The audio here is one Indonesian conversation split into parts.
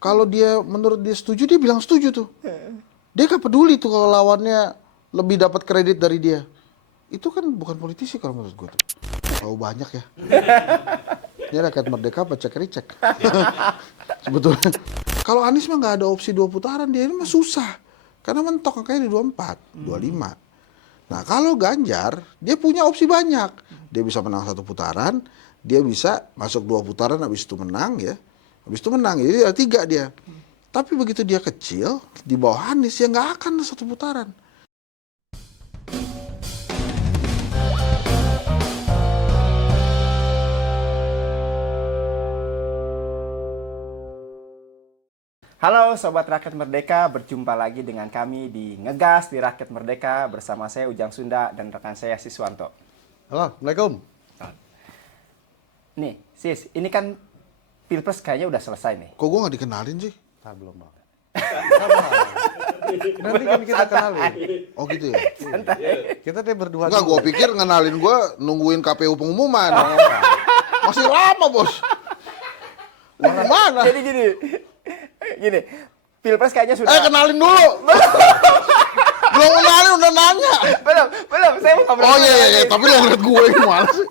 Kalau dia menurut dia setuju, dia bilang setuju tuh. Dia gak peduli tuh kalau lawannya lebih dapat kredit dari dia. Itu kan bukan politisi kalau menurut gue tuh. Tahu banyak ya. Ini rakyat merdeka apa cek-ricek. Sebetulnya. Kalau Anies mah nggak ada opsi 2 putaran, dia ini mah susah. Karena mentok angkanya di 24, 25. Nah kalau Ganjar, dia punya opsi banyak. Dia bisa menang 1 putaran, dia bisa masuk 2 putaran, habis itu menang ya. Habis itu menang, jadi ada 3 dia. Tapi begitu dia kecil, di bawah Anies, ya nggak akan 1 putaran. Halo Sobat Rakyat Merdeka, berjumpa lagi dengan kami di Ngegas di Rakyat Merdeka bersama saya Ujang Sunda dan rekan saya Siswanto. Halo, Assalamualaikum. Nih, Sis, ini kan Pilpres kayaknya udah selesai nih. Kok gue nggak dikenalin sih? Belum bang. Nanti kan kita kenalin. Oh gitu ya? Kita deh berdua. Enggak, gue pikir ngenalin gue nungguin KPU pengumuman. Masih lama bos. Mana? Jadi gini, Pilpres kayaknya sudah... Kenalin dulu. Belum kenalin udah nanya. Belum, saya mau ngobrol. Oh iya, tapi lo ngeliat gue gimana sih?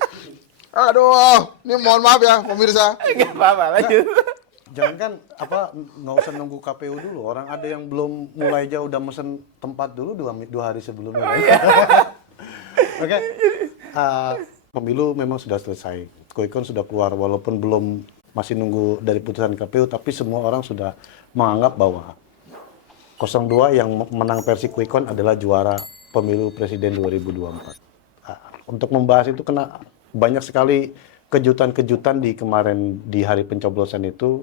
Aduh, ini mohon maaf ya pemirsa. Nggak apa-apa, lanjut. Jangan kan nggak usah nunggu KPU dulu. Orang ada yang belum mulai aja udah mesen tempat dulu 2 hari sebelumnya. Oke. Pemilu memang sudah selesai. Quick count sudah keluar walaupun belum masih nunggu dari putusan KPU, tapi semua orang sudah menganggap bahwa 02 yang menang versi quick count adalah juara pemilu presiden 2024. Untuk membahas itu kena banyak sekali kejutan-kejutan di kemarin di hari pencoblosan itu,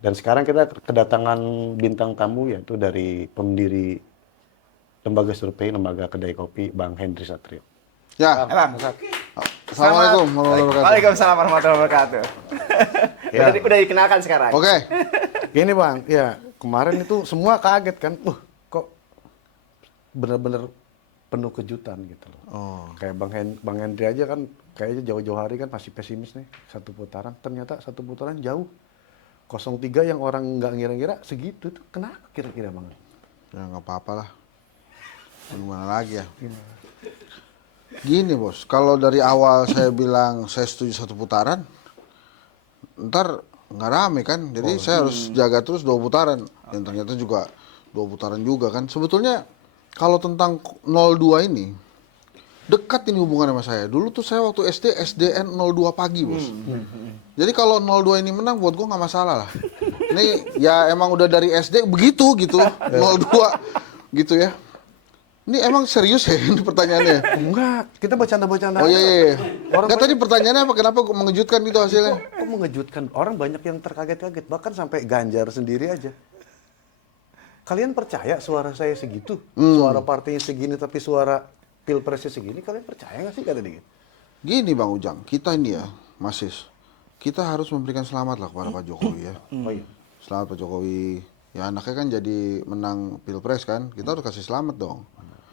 dan sekarang kita kedatangan bintang tamu yaitu dari pendiri lembaga survei, lembaga kedai kopi, Bang Henry Satrio. Ya. Bang. Assalamualaikum warahmatullahi wabarakatuh. Waalaikumsalam warahmatullahi wabarakatuh. Ya. Udah dikenalkan sekarang. Oke. Gini Bang, ya kemarin itu semua kaget kan, kok benar-benar penuh kejutan gitu loh. Oh. Kayak Bang Henry aja kan kayaknya jauh-jauh hari kan masih pesimis nih, 1 putaran, ternyata 1 putaran jauh. 03 yang orang nggak ngira-ngira segitu tuh, kenapa kira-kira Bang? Ya nggak apa-apa lah. Gimana lagi ya? Gini bos, kalau dari awal saya bilang saya setuju 1 putaran, ntar nggak rame kan, jadi saya harus jaga terus 2 putaran, dan ternyata juga 2 putaran juga kan. Sebetulnya kalau tentang 02 ini, dekat ini hubungannya sama saya. Dulu tuh saya waktu SD, SDN 02 pagi bos. Jadi kalau 02 ini menang buat gua nggak masalah lah. Ini ya emang udah dari SD begitu gitu, 02 gitu ya. Ini emang serius ya ini pertanyaannya? Enggak, kita bercanda-bercanda. Oh iya. Orang Nggak, tadi pertanyaannya apa? Kenapa mengejutkan gitu hasilnya? Kok mengejutkan? Orang banyak yang terkaget-kaget, bahkan sampai Ganjar sendiri aja. Kalian percaya suara saya segitu? Suara partainya segini tapi suara pilpresnya segini, kalian percaya nggak sih kata dia? Gini Bang Ujang, kita ini ya, Mas Sis, kita harus memberikan selamat lah kepada Pak Jokowi ya. Oh iya. Selamat Pak Jokowi. Ya anaknya kan jadi menang pilpres kan, kita harus kasih selamat dong.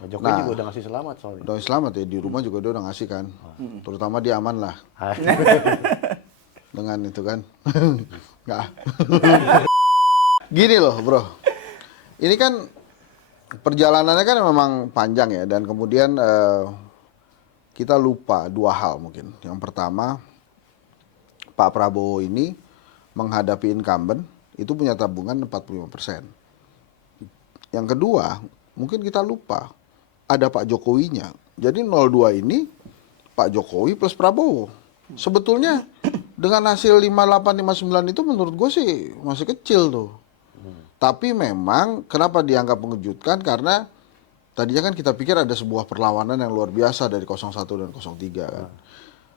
Pak Jokowi juga udah ngasih selamat soalnya. Udah selamat ya, di rumah juga dia udah ngasih kan. Terutama dia aman lah. Dengan itu kan. Nggak. Gini loh bro, ini kan perjalanannya kan memang panjang ya, dan kemudian kita lupa 2 hal mungkin. Yang pertama, Pak Prabowo ini menghadapi incumbent itu punya tabungan 45%. Yang kedua, mungkin kita lupa ada Pak Jokowinya. Jadi 02 ini Pak Jokowi plus Prabowo. Sebetulnya dengan hasil 58-59 itu menurut gue sih masih kecil tuh. Tapi memang kenapa dianggap mengejutkan, karena tadinya kan kita pikir ada sebuah perlawanan yang luar biasa dari 01 dan 03 kan.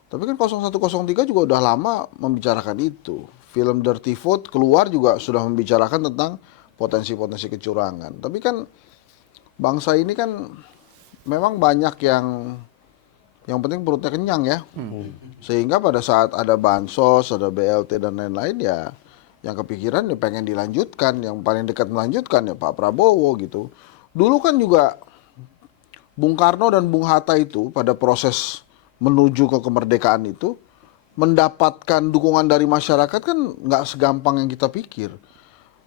Tapi kan 01-03 juga udah lama membicarakan itu. Film Dirty Vote keluar juga sudah membicarakan tentang potensi-potensi kecurangan. Tapi kan bangsa ini kan memang banyak yang penting perutnya kenyang ya. Sehingga pada saat ada bansos, ada BLT dan lain-lain ya, yang kepikiran ya pengen dilanjutkan, yang paling dekat melanjutkan ya Pak Prabowo gitu. Dulu kan juga Bung Karno dan Bung Hatta itu pada proses menuju ke kemerdekaan itu mendapatkan dukungan dari masyarakat kan nggak segampang yang kita pikir.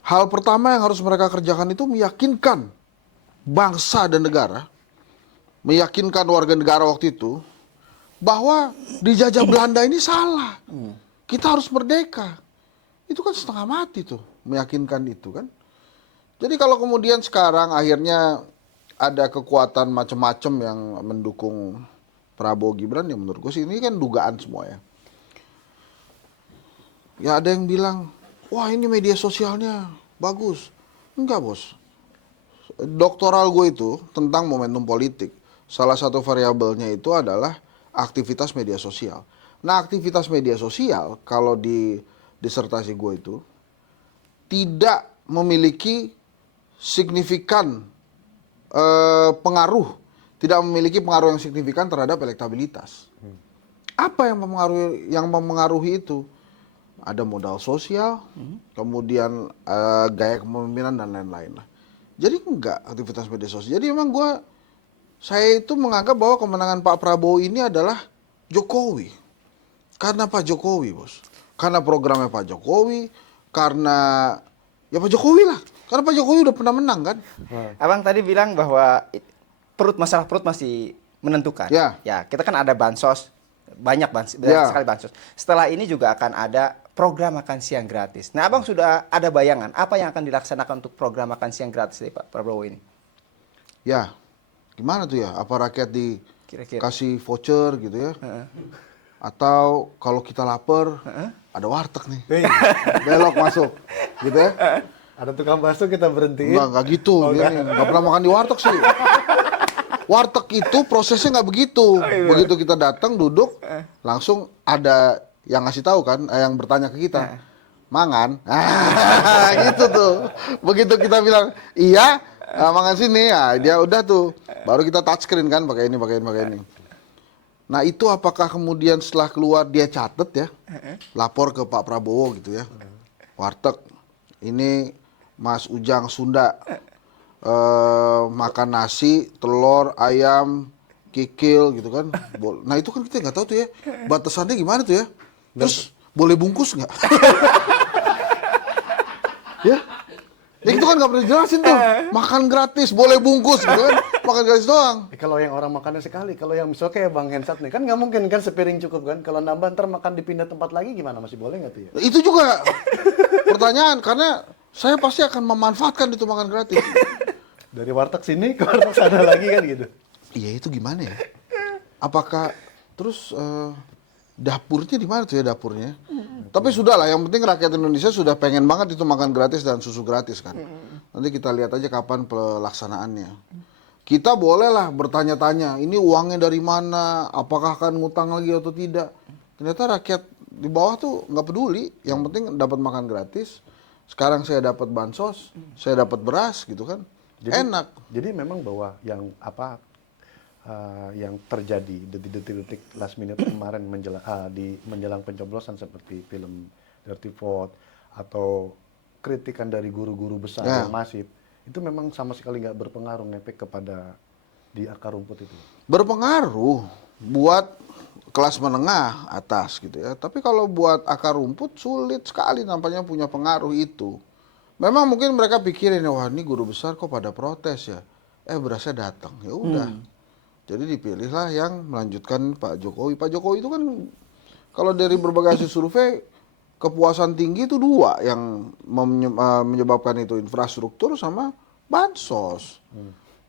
hal pertama yang harus mereka kerjakan itu meyakinkan bangsa dan negara, meyakinkan warga negara waktu itu bahwa dijajah Belanda ini salah. Kita harus merdeka. Itu kan setengah mati tuh, meyakinkan itu kan. Jadi kalau kemudian sekarang akhirnya ada kekuatan macam-macam yang mendukung Prabowo Gibran, ya menurut gue sih ini kan dugaan semua ya. Ya ada yang bilang, wah ini media sosialnya bagus. Enggak bos. Doktoral gue itu tentang momentum politik. Salah satu variabelnya itu adalah aktivitas media sosial. Nah aktivitas media sosial kalau di disertasi gue itu tidak memiliki signifikan pengaruh, tidak memiliki pengaruh yang signifikan terhadap elektabilitas. Apa yang mempengaruhi itu? Ada modal sosial, kemudian gaya kepemimpinan dan lain-lain lah. Jadi enggak aktivitas media sosial. Jadi memang saya itu menganggap bahwa kemenangan Pak Prabowo ini adalah Jokowi. Karena Pak Jokowi, bos. Karena programnya Pak Jokowi, karena ya Pak Jokowi lah. Karena Pak Jokowi udah pernah menang kan. Abang tadi bilang bahwa masalah perut masih menentukan. Ya. Ya, kita kan ada bansos, banyak Ya. sekali bansos. Setelah ini juga akan ada program makan siang gratis. Nah, Abang sudah ada bayangan apa yang akan dilaksanakan untuk program makan siang gratis dari Pak Prabowo ini? Ya, gimana tuh ya? Apa rakyat Kira-kira. dikasih voucher gitu ya? Atau kalau kita lapar, ada warteg nih. Belok masuk, gitu ya? Ada tukang bakso kita berhentiin. Enggak gitu. Dia nih nggak pernah makan di warteg sih. Warteg itu prosesnya nggak begitu. Begitu kita datang duduk, langsung ada yang ngasih tahu kan, yang bertanya ke kita, mangan, gitu tuh. Begitu kita bilang iya, mangan sini, ya dia udah tuh. Baru kita touchscreen kan, pakai ini. Nah itu apakah kemudian setelah keluar dia catet ya, lapor ke Pak Prabowo gitu ya, warteg, ini Mas Ujang Sunda, makan nasi, telur, ayam, kikil gitu kan. Nah itu kan kita nggak tahu tuh ya, batasannya gimana tuh ya. Terus boleh bungkus nggak? Ya, ya itu kan nggak pernah dijelasin tuh. Makan gratis, boleh bungkus gitu kan. Makan gratis doang. Kalau yang orang makannya sekali, kalau yang misalnya kayak Bang Hensat nih, kan nggak mungkin kan sepiring cukup kan. Kalau nambah ntar makan dipindah tempat lagi gimana, masih boleh nggak tuh ya? Itu juga pertanyaan, karena saya pasti akan memanfaatkan itu makan gratis. Dari warteg sini ke warteg sana lagi kan gitu. Iya itu gimana ya? Apakah terus dapurnya di mana tuh ya dapurnya? Tapi sudah lah, yang penting rakyat Indonesia sudah pengen banget itu makan gratis dan susu gratis kan. Nanti kita lihat aja kapan pelaksanaannya. Kita bolehlah bertanya-tanya, ini uangnya dari mana? Apakah akan ngutang lagi atau tidak? Ternyata rakyat di bawah tuh nggak peduli. Yang penting dapat makan gratis. Sekarang saya dapat bansos, saya dapat beras gitu kan. Enak. Jadi memang bahwa yang yang terjadi detik-detik last minute kemarin menjelang pencoblosan seperti film Dirty Vote atau kritikan dari guru-guru besar yang masif, itu memang sama sekali nggak berpengaruh ngefek kepada di akar rumput itu. Berpengaruh buat kelas menengah atas gitu ya. Tapi kalau buat akar rumput sulit sekali nampaknya punya pengaruh itu. Memang mungkin mereka pikirin, wah ini guru besar kok pada protes ya. Berasnya datang. Ya udah. Jadi dipilihlah yang melanjutkan Pak Jokowi. Pak Jokowi itu kan kalau dari berbagai hasil survei kepuasan tinggi itu dua yang menyebabkan itu, infrastruktur sama bansos.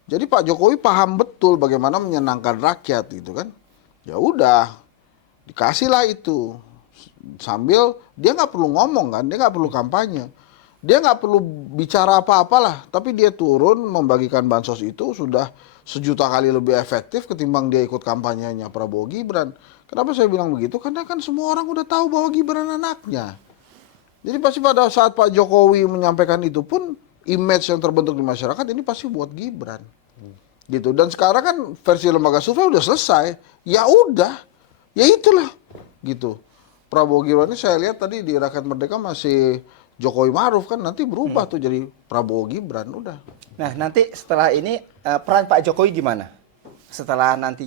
Jadi Pak Jokowi paham betul bagaimana menyenangkan rakyat gitu kan. Ya udah, dikasihlah itu. Sambil dia nggak perlu ngomong kan, dia nggak perlu kampanye. Dia nggak perlu bicara apa-apalah, tapi dia turun membagikan bansos itu sudah sejuta kali lebih efektif ketimbang dia ikut kampanyenya Prabowo Gibran. Kenapa saya bilang begitu? Karena kan semua orang udah tahu bahwa Gibran anaknya. Jadi pasti pada saat Pak Jokowi menyampaikan itu pun image yang terbentuk di masyarakat ini pasti buat Gibran. Gitu. Dan sekarang kan versi lembaga survei udah selesai. Ya udah. Ya itulah. Gitu. Prabowo Gibran ini saya lihat tadi di Rakyat Merdeka masih Jokowi Maruf kan, nanti berubah tuh jadi Prabowo Gibran udah. Nah, nanti setelah ini peran Pak Jokowi gimana? Setelah nanti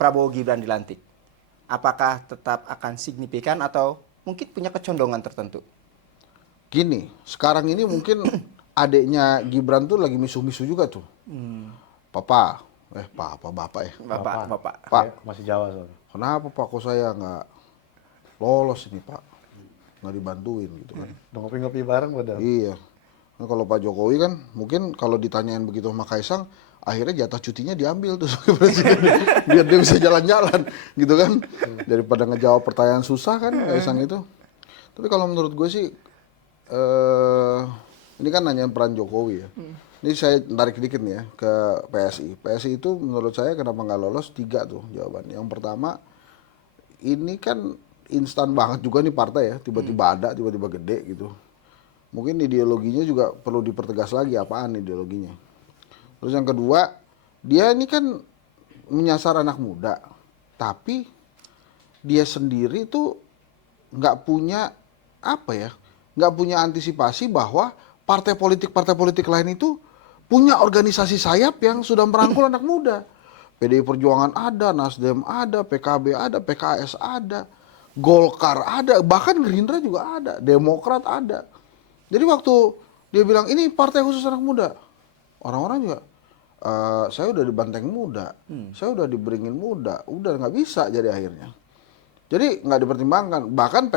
Prabowo Gibran dilantik. Apakah tetap akan signifikan atau mungkin punya kecondongan tertentu? gini, sekarang ini mungkin adiknya Gibran tuh lagi misuh-misuh juga tuh. Papa, bapak ya. Bapak. Pak, Masih Jawa soalnya. kenapa Pak kok saya nggak lolos ini Pak? Nggak dibantuin gitu kan. Udah ngopi-ngopi bareng padahal. Iya. Nah, kalau Pak Jokowi kan mungkin kalau ditanyain begitu sama Kaisang, akhirnya jatah cutinya diambil tuh sebagai presiden biar dia bisa jalan-jalan gitu kan. Daripada ngejawab pertanyaan susah kan Kaisang itu. Tapi kalau menurut gue sih ini kan nanya peran Jokowi ya. Ini saya tarik dikit nih ya ke PSI. PSI itu menurut saya kenapa nggak lolos 3 tuh jawabannya. Yang pertama, ini kan instan banget juga nih partai ya, tiba-tiba ada, tiba-tiba gede gitu. Mungkin ideologinya juga perlu dipertegas lagi apaan ideologinya. Terus yang kedua, dia ini kan menyasar anak muda, tapi dia sendiri tuh nggak punya nggak punya antisipasi bahwa partai politik lain itu punya organisasi sayap yang sudah merangkul anak muda. PDI Perjuangan ada, Nasdem ada, PKB ada, PKS ada, Golkar ada, bahkan Gerindra juga ada, Demokrat ada. Jadi waktu dia bilang ini partai khusus anak muda, orang-orang juga, saya udah dibanteng muda, saya udah diberingin muda, udah nggak bisa jadi akhirnya. Jadi nggak dipertimbangkan. Bahkan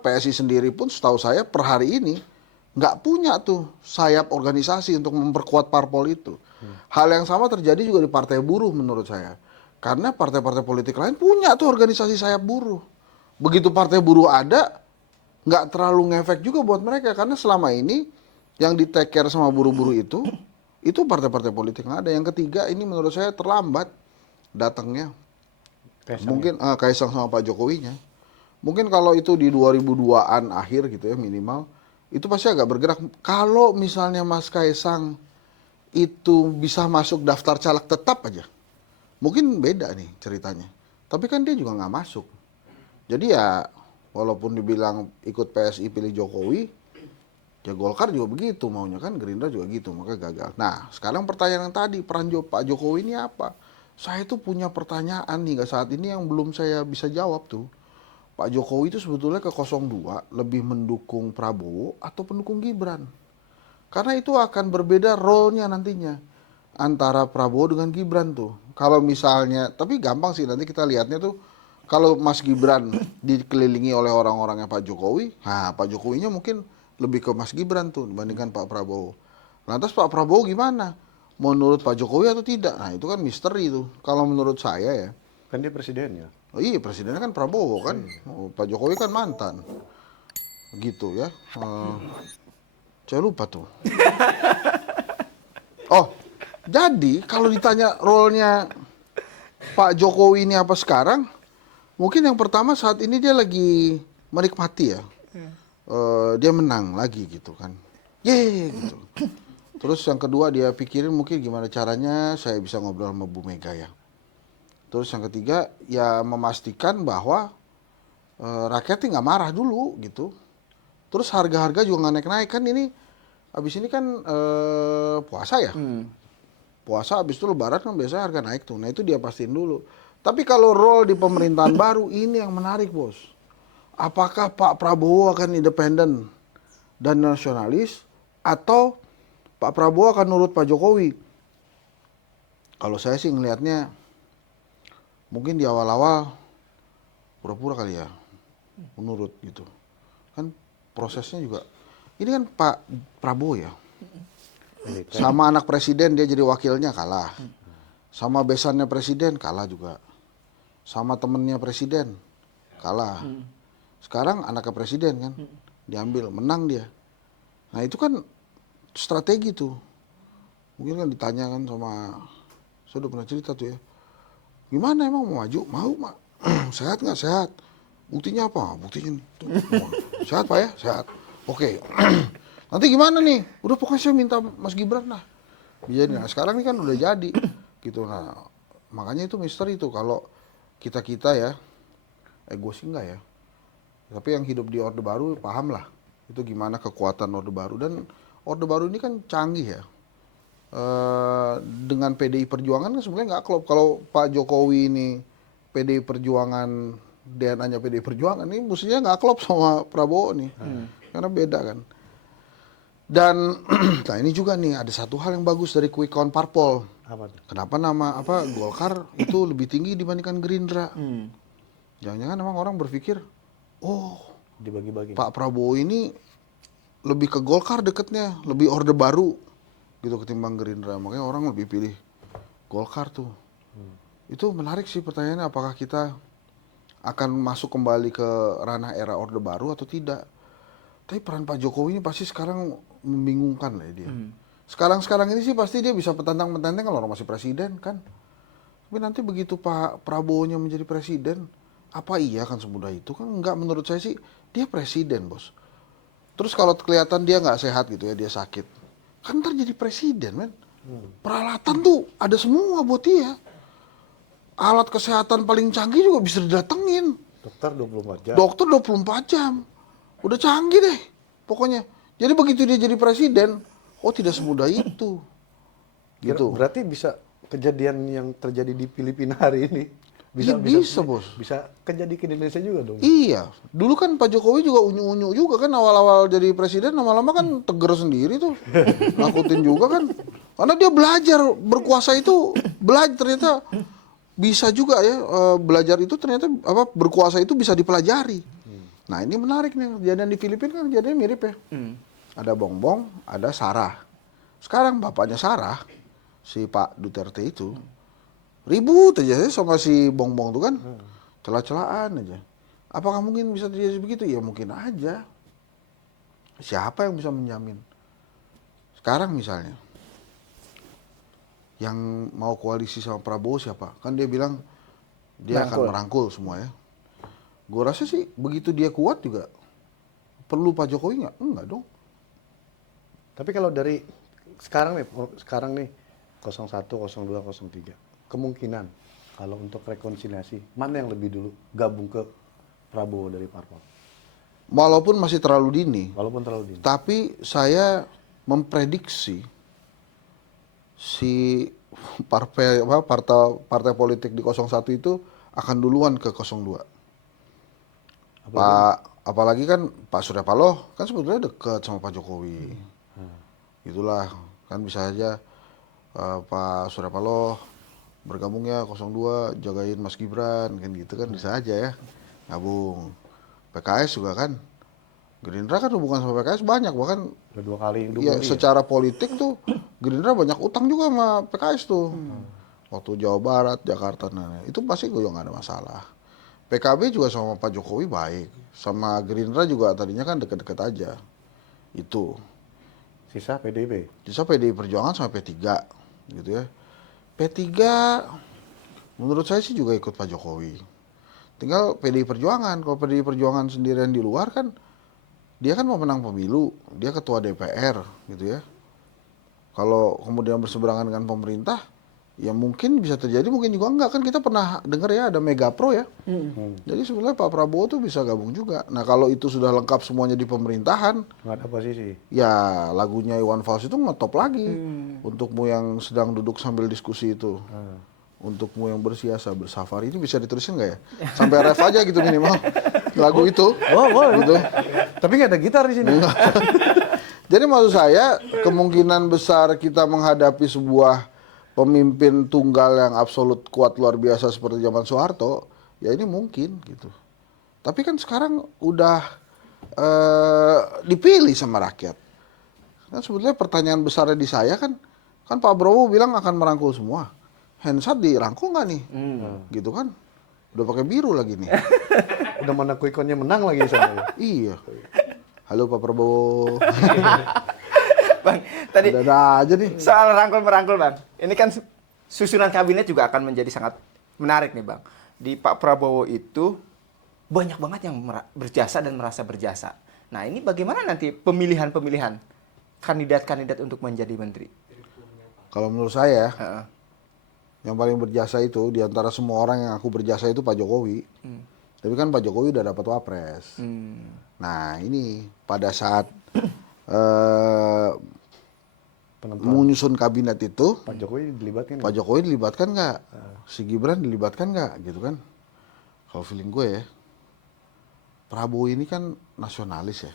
PSI sendiri pun setahu saya per hari ini nggak punya tuh sayap organisasi untuk memperkuat parpol itu. Hal yang sama terjadi juga di partai buruh menurut saya. Karena partai-partai politik lain punya tuh organisasi sayap buruh. Begitu partai buruh ada, nggak terlalu ngefek juga buat mereka. Karena selama ini yang di take care sama buruh-buruh itu partai-partai politik nggak ada. Yang ketiga ini menurut saya terlambat datangnya. Mungkin Kaisang sama Pak Jokowinya. Mungkin kalau itu di 2002-an akhir gitu ya minimal, itu pasti agak bergerak. Kalau misalnya Mas Kaisang itu bisa masuk daftar caleg tetap aja, mungkin beda nih ceritanya. Tapi kan dia juga nggak masuk. Jadi ya walaupun dibilang ikut PSI pilih Jokowi, ya Golkar juga begitu maunya kan, Gerindra juga gitu, maka gagal. Nah sekarang pertanyaan yang tadi, peran Pak Jokowi ini apa? Saya tuh punya pertanyaan hingga saat ini yang belum saya bisa jawab tuh. Pak Jokowi itu sebetulnya ke 02 lebih mendukung Prabowo atau pendukung Gibran. Karena itu akan berbeda role-nya nantinya antara Prabowo dengan Gibran tuh. Kalau misalnya, tapi gampang sih nanti kita lihatnya tuh, kalau Mas Gibran dikelilingi oleh orang-orangnya Pak Jokowi, nah Pak Jokowinya mungkin lebih ke Mas Gibran tuh dibandingkan Pak Prabowo. Lantas Pak Prabowo gimana? Mau nurut Pak Jokowi atau tidak? Nah itu kan misteri tuh. Kalau menurut saya ya. Kan dia presidennya. Oh iya presidennya kan Prabowo kan. Oh, Pak Jokowi kan mantan. Gitu ya. Saya lupa tuh. Oh, jadi kalau ditanya role-nya Pak Jokowi ini apa sekarang? Mungkin yang pertama saat ini dia lagi menikmati ya. Dia menang lagi gitu kan. Yeay gitu. Terus yang kedua dia pikirin mungkin gimana caranya saya bisa ngobrol sama Bu Mega ya. Terus yang ketiga ya memastikan bahwa rakyatnya nggak marah dulu gitu. Terus harga-harga juga nggak naik-naik kan ini. Abis ini kan puasa ya. Puasa abis itu lebaran kan biasanya harga naik tuh. Nah itu dia pastiin dulu. Tapi kalau role di pemerintahan baru ini yang menarik bos. Apakah Pak Prabowo akan independen dan nasionalis atau Pak Prabowo akan nurut Pak Jokowi? Kalau saya sih ngelihatnya mungkin di awal-awal pura-pura kali ya menurut gitu. Kan prosesnya juga ini kan Pak Prabowo ya. Sama anak presiden dia jadi wakilnya kalah. Sama besannya presiden kalah juga. Sama temennya presiden kalah. Sekarang anaknya presiden kan diambil, menang dia. Nah itu kan strategi tuh. Mungkin kan ditanya kan sama, saya udah pernah cerita tuh ya. Gimana emang mau maju? Mau mak. Sehat nggak? Sehat. Buktinya apa? Buktinya tuh. Sehat Pak ya? Sehat. Oke. Nanti gimana nih? Udah pokoknya saya minta Mas Gibran lah. Jadi nah sekarang ini kan udah jadi gitu. Nah makanya itu misteri tuh kalau kita ya, gue sih enggak ya. Tapi yang hidup di Orde Baru paham lah itu gimana kekuatan Orde Baru, dan Orde Baru ini kan canggih ya. Dengan PDI Perjuangan kan sebenarnya nggak klop. Kalau Pak Jokowi ini PDI Perjuangan, DNA-nya PDI Perjuangan ini mestinya nggak klop sama Prabowo nih. Karena beda kan. Dan nah ini juga nih ada satu hal yang bagus dari quick count parpol. Apa tuh? Kenapa nama Golkar itu lebih tinggi dibandingkan Gerindra? Jangan-jangan emang orang berpikir, oh Dibagi-bagi. Pak Prabowo ini lebih ke Golkar deketnya, lebih Orde Baru gitu ketimbang Gerindra. Makanya orang lebih pilih Golkar tuh. Itu menarik sih pertanyaannya, apakah kita akan masuk kembali ke ranah era Orde Baru atau tidak? Tapi peran Pak Jokowi ini pasti sekarang membingungkan lah ya dia. Sekarang ini sih pasti dia bisa petantang-petantang kalau orang masih presiden kan. Tapi nanti begitu Pak Prabowo-nya menjadi presiden, apa iya kan semudah itu? Kan enggak, menurut saya sih dia presiden, bos. Terus kalau kelihatan dia nggak sehat gitu ya, dia sakit, kan ntar jadi presiden, men. Peralatan tuh ada semua buat dia. Alat kesehatan paling canggih juga bisa didatengin. Dokter 24 jam. Dokter 24 jam. Udah canggih deh, pokoknya. Jadi begitu dia jadi presiden, oh tidak semudah itu. Gitu. Berarti bisa kejadian yang terjadi di Filipina hari ini. Iya, bisa, bos. Bisa kejadi ke Indonesia juga dong. Iya, dulu kan Pak Jokowi juga unyu-unyu juga kan awal-awal jadi presiden, lama-lama kan teger sendiri tuh, nakutin juga kan, karena dia belajar berkuasa itu, belajar ternyata bisa juga ya, belajar itu ternyata berkuasa itu bisa dipelajari. Nah ini menarik nih, kejadian di Filipina kan kejadian mirip ya, ada Bongbong, ada Sarah, sekarang bapaknya Sarah, si Pak Duterte itu, ribut aja sama si Bongbong tuh kan, celah-celahan aja. Apakah mungkin bisa terjadi begitu? Ya mungkin aja. Siapa yang bisa menjamin? Sekarang misalnya, yang mau koalisi sama Prabowo siapa? Kan dia bilang dia akan merangkul semua ya. Gue rasa sih begitu dia kuat juga perlu Pak Jokowi nggak? Enggak dong. Tapi kalau dari sekarang nih 01, 02, 03, kemungkinan kalau untuk rekonsiliasi mana yang lebih dulu gabung ke Prabowo dari parpol? Walaupun masih terlalu dini, Walaupun terlalu dini. tapi saya memprediksi si partai politik di 01 itu akan duluan ke 02. Apalagi kan Pak Surya Paloh kan sebetulnya dekat sama Pak Jokowi. Itulah kan bisa aja Pak Surya Paloh bergabungnya 02 jagain Mas Gibran kan gitu kan, bisa aja ya gabung. PKS juga kan, Gerindra kan hubungan sama PKS banyak, bahkan Udah 2 kali ya, dukung dia. secara politik tuh Gerindra banyak utang juga sama PKS tuh. Waktu Jawa Barat, Jakarta, nah itu pasti gue nggak ada masalah. PKB juga sama Pak Jokowi baik, sama Gerindra juga tadinya kan deket-deket aja. Itu. Sisa PDIP. Sisa PDI Perjuangan sama P3 gitu ya. P3 menurut saya sih juga ikut Pak Jokowi. Tinggal PDI Perjuangan, kalau PDI Perjuangan sendirian di luar kan dia kan mau menang pemilu, dia ketua DPR gitu ya. Kalau kemudian berseberangan dengan pemerintah, ya mungkin bisa terjadi, mungkin juga enggak. Kan kita pernah dengar ya ada Mega Pro ya. Jadi sebenarnya Pak Prabowo tuh bisa gabung juga. Nah kalau itu sudah lengkap semuanya di pemerintahan, Nggak ada posisi. ya lagunya Iwan Fals itu ngetop lagi. Untukmu yang sedang duduk sambil diskusi itu. Untukmu yang bersiasa bersafari, ini bisa diterusin nggak ya? Sampai ref aja gitu minimal lagu itu. Oh, boleh. Gitu. Tapi nggak ada gitar di sini. Jadi maksud saya kemungkinan besar kita menghadapi sebuah pemimpin tunggal yang absolut kuat luar biasa seperti zaman Soeharto, ya ini mungkin gitu. Tapi kan sekarang udah dipilih sama rakyat. Kan sebetulnya pertanyaan besarnya di saya kan Pak Prabowo bilang akan merangkul semua. Hensat dirangkul nggak nih? Gitu kan? Udah pakai biru lagi nih. Udah mana quick-count-nya menang lagi sana. Iya. Halo Pak Prabowo. Bang, tadi Ada aja nih. soal rangkul-merangkul, Bang. Ini kan susunan kabinet juga akan menjadi sangat menarik nih, Bang. Di Pak Prabowo itu banyak banget yang berjasa dan merasa berjasa. Nah, ini bagaimana nanti pemilihan-pemilihan kandidat-kandidat untuk menjadi menteri? Kalau menurut saya, Heeh. yang paling berjasa itu di antara semua orang yang aku berjasa itu Pak Jokowi. Tapi kan Pak Jokowi udah dapat wapres. Nah ini pada saat menyusun kabinet itu, Pak Jokowi dilibatkan. Pak Jokowi dilibatkan nggak? Si Gibran dilibatkan nggak? Gitu kan? Kalau feeling gue ya, Prabowo ini kan nasionalis ya,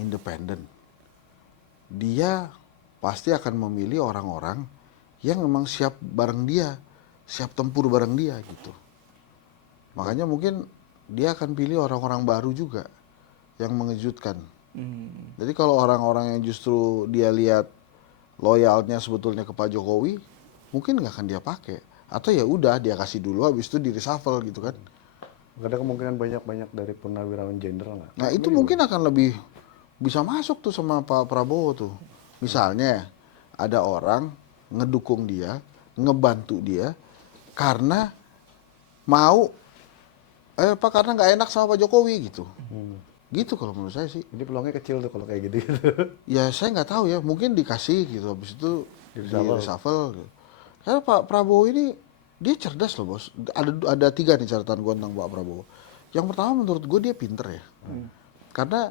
independen. dia pasti akan memilih orang-orang yang memang siap bareng dia, siap tempur bareng dia gitu. Makanya mungkin dia akan pilih orang-orang baru juga yang mengejutkan. Jadi kalau orang-orang yang justru dia lihat loyalnya sebetulnya ke Pak Jokowi, mungkin nggak akan dia pakai. Atau ya udah dia kasih dulu, habis itu di reshuffle gitu kan. Nggak ada kemungkinan banyak-banyak dari purnawirawan jenderal nggak? Nah itu mungkin akan lebih bisa masuk tuh sama Pak Prabowo tuh. Misalnya ada orang ngedukung dia, ngebantu dia karena mau karena nggak enak sama Pak Jokowi gitu. Gitu kalau menurut saya sih. Jadi peluangnya kecil tuh kalau kayak gitu. Ya saya nggak tahu ya, mungkin dikasih gitu, habis itu di reshuffle. Gitu. Karena Pak Prabowo ini dia cerdas loh bos. Ada 3 nih catatan gue tentang Pak Prabowo. Yang pertama menurut gue dia pinter ya. Karena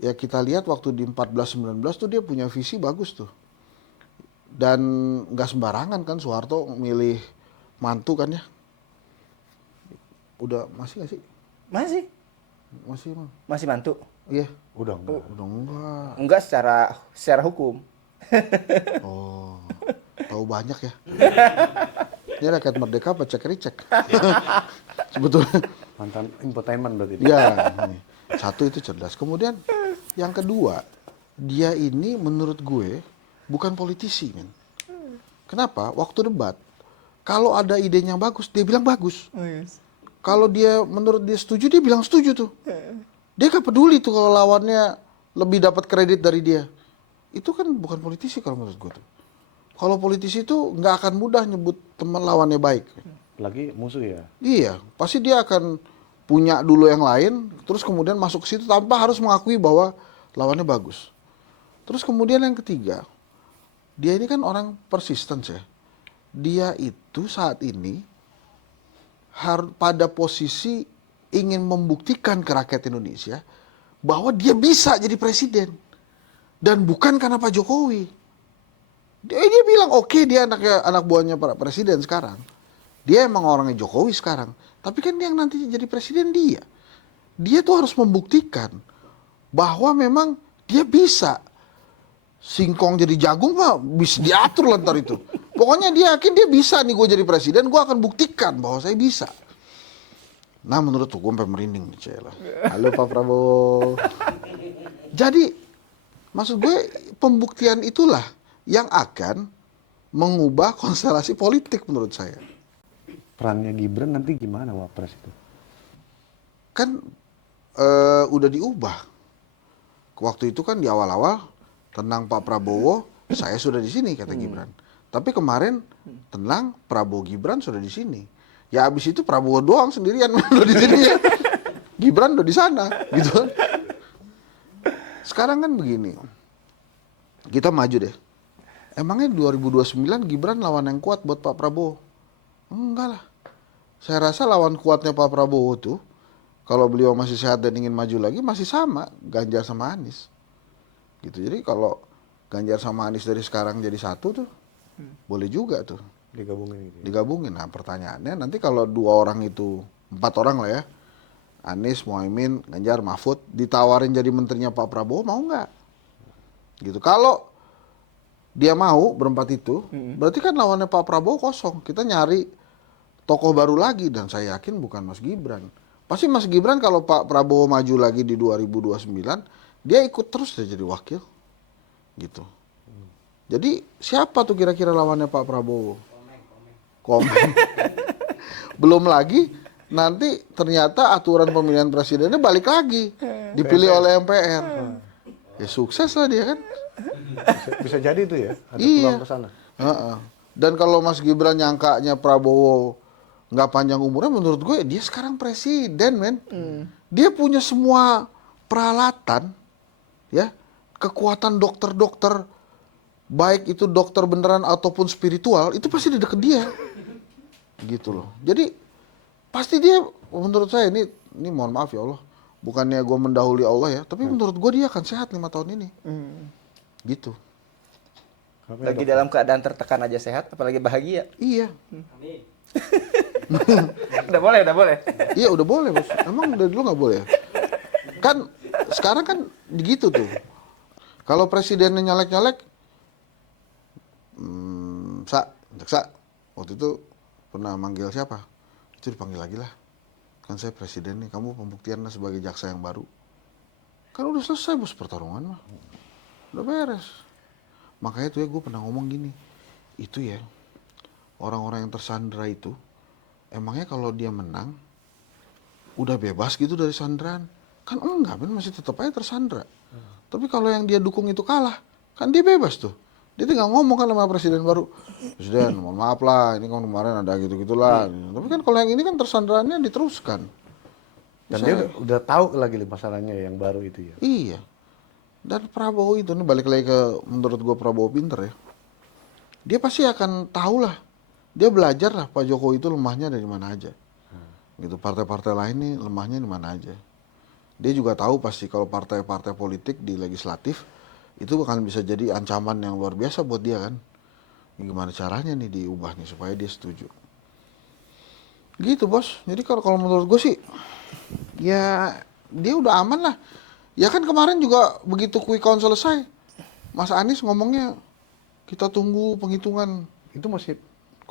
ya kita lihat waktu di 14-19 tuh dia punya visi bagus tuh. Dan nggak sembarangan kan Soeharto milih mantu kan ya. Udah masih nggak sih? Masih mantu. Iya. Udah enggak. Udah enggak. Enggak secara hukum. Oh, tahu banyak ya. Ini rakyat merdeka apa cek-ricek? Sebetulnya. Mantan infotainment berarti. Ya, nih. Satu itu cerdas. Kemudian yang kedua, dia ini menurut gue bukan politisi, men. Kenapa? Waktu debat, kalau ada idenya bagus, dia bilang bagus. Kalau dia menurut dia setuju, dia bilang setuju tuh. Dia gak peduli tuh kalau lawannya lebih dapat kredit dari dia. Itu kan bukan politisi kalau menurut gue tuh. Kalau politisi itu nggak akan mudah nyebut teman lawannya baik. Lagi musuh ya. Iya, pasti dia akan punya dulu yang lain, terus kemudian masuk ke situ tanpa harus mengakui bahwa lawannya bagus. Terus kemudian yang ketiga, dia ini kan orang persisten ya. Dia itu saat ini pada posisi ingin membuktikan ke rakyat Indonesia bahwa dia bisa jadi presiden. Dan bukan karena Pak Jokowi. Dia bilang oke, dia anak buahnya para presiden sekarang. Dia emang orangnya Jokowi sekarang. Tapi kan yang nanti jadi presiden dia. Dia tuh harus membuktikan bahwa memang dia bisa. Singkong jadi jagung mah bisa diatur lantar itu. Pokoknya dia yakin dia bisa nih gue jadi presiden, gue akan buktikan bahwa saya bisa. Nah menurut gue sampai merinding nih Cela. Halo Pak Prabowo. Jadi maksud gue pembuktian itulah yang akan mengubah konstelasi politik menurut saya. Perannya Gibran nanti gimana Wapres itu? Kan udah diubah. Waktu itu kan di awal-awal tenang Pak Prabowo, saya sudah di sini kata Gibran. Tapi kemarin tenang Prabowo Gibran sudah di sini. Ya abis itu Prabowo doang sendirian udah di sini ya. Gibran udah di sana, gitu kan. Sekarang kan begini, kita maju deh. Emangnya 2029 Gibran lawan yang kuat buat Pak Prabowo? Enggak lah. Saya rasa lawan kuatnya Pak Prabowo tuh, kalau beliau masih sehat dan ingin maju lagi, masih sama Ganjar sama Anies. Gitu. Jadi kalau Ganjar sama Anies dari sekarang jadi satu tuh, boleh juga tuh. Digabungin gitu. Digabungin. Nah pertanyaannya nanti kalau 2 orang itu, 4 orang lah ya, Anies, Muhaimin, Ganjar, Mahfud, ditawarin jadi menterinya Pak Prabowo, mau nggak? Gitu. Kalau dia mau berempat itu, berarti kan lawannya Pak Prabowo kosong. Kita nyari tokoh baru lagi dan saya yakin bukan Mas Gibran. Pasti Mas Gibran kalau Pak Prabowo maju lagi di 2029, dia ikut terus jadi wakil. Gitu. Jadi siapa tuh kira-kira lawannya Pak Prabowo? Komeng. Belum lagi nanti ternyata aturan pemilihan presidennya balik lagi. Dipilih oleh MPR. Ya sukses lah dia kan. Bisa jadi itu ya, ada Iya. peluang ke sana. Dan kalau Mas Gibran nyangkanya Prabowo nggak panjang umurnya, menurut gue dia sekarang presiden, men. Dia punya semua peralatan, ya, kekuatan dokter-dokter, baik itu dokter beneran ataupun spiritual, itu pasti di deket dia, gitu loh. Jadi pasti dia, menurut saya ini mohon maaf ya Allah, bukannya gue mendahului Allah ya, tapi menurut gue dia akan sehat 5 tahun ini, gitu. Lagi dalam keadaan tertekan aja sehat, apalagi bahagia. Iya. Udah boleh. Iya udah boleh bos. Emang dari dulu nggak boleh? Kan sekarang kan begitu tuh. Kalau presidennya nyalek-nyalek, jaksa waktu itu pernah manggil siapa? Itu dipanggil lagi lah. Kan saya presiden nih, kamu pembuktian lah sebagai jaksa yang baru. Kan udah selesai bos pertarungan mah. Udah beres. Makanya tuh ya gue pernah ngomong gini, itu ya orang-orang yang tersandra itu, emangnya kalau dia menang, udah bebas gitu dari sandraan? Kan enggak, kan masih tetap aja tersandra. Tapi kalau yang dia dukung itu kalah, kan dia bebas tuh. Dia tinggal ngomong kan sama presiden baru, presiden mohon maaf lah, ini kan kemarin ada gitu-gitulah. Tapi kan kalau yang ini kan tersandraannya diteruskan. Dan dia udah tahu lagi masalahnya yang baru itu ya. Iya. Dan Prabowo itu, nih balik lagi ke menurut gue Prabowo pinter ya. Dia pasti akan tahu lah. Dia belajar lah Pak Jokowi itu lemahnya dari mana aja. Gitu, partai-partai lain nih lemahnya di mana aja. Dia juga tahu pasti kalau partai-partai politik di legislatif itu akan bisa jadi ancaman yang luar biasa buat dia kan. Gimana caranya nih diubah nih supaya dia setuju. Gitu bos. Jadi kalau menurut gue sih, ya dia udah aman lah. Ya kan kemarin juga begitu quick count selesai, Mas Anies ngomongnya kita tunggu penghitungan. Itu masih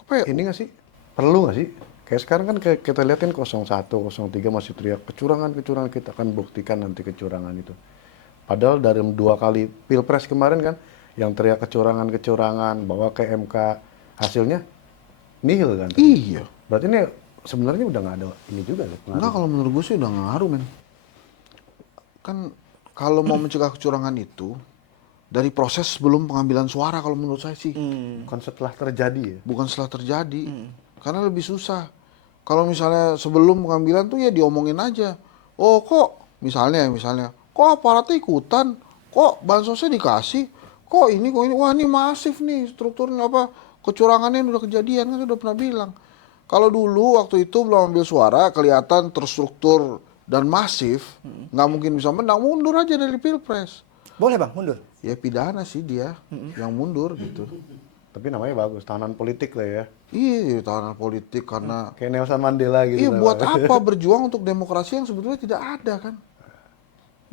Kayak ini nggak sih? Perlu nggak sih? Kayak sekarang kan kita liatin 01, 03 masih teriak kecurangan kita akan buktikan nanti kecurangan itu. Padahal dari 2 kali pilpres kemarin kan yang teriak kecurangan bawa ke MK hasilnya nihil kan? iya. Berarti ini sebenarnya udah nggak ada ini juga loh. Enggak, kalau menurut gue sih udah nggak ngaruh men. Kan kalau mau mencegah kecurangan itu dari proses sebelum pengambilan suara kalau menurut saya sih. Bukan setelah terjadi ya. Bukan setelah terjadi. Karena lebih susah. Kalau misalnya sebelum pengambilan tuh ya diomongin aja. Oh kok misalnya kok aparatnya ikutan, kok bansosnya dikasih, kok ini, wah ini masif nih strukturnya apa kecurangannya udah kejadian kan udah pernah bilang. Kalau dulu waktu itu belum ambil suara kelihatan terstruktur dan masif, nggak mungkin bisa menang, mundur aja dari pilpres. Boleh bang, mundur. Ya pidana sih dia yang mundur gitu. Tapi namanya bagus, tahanan politik lah ya. Iya, tahanan politik karena Kayak Nelson Mandela gitu. iya lah. buat apa berjuang untuk demokrasi yang sebetulnya tidak ada kan?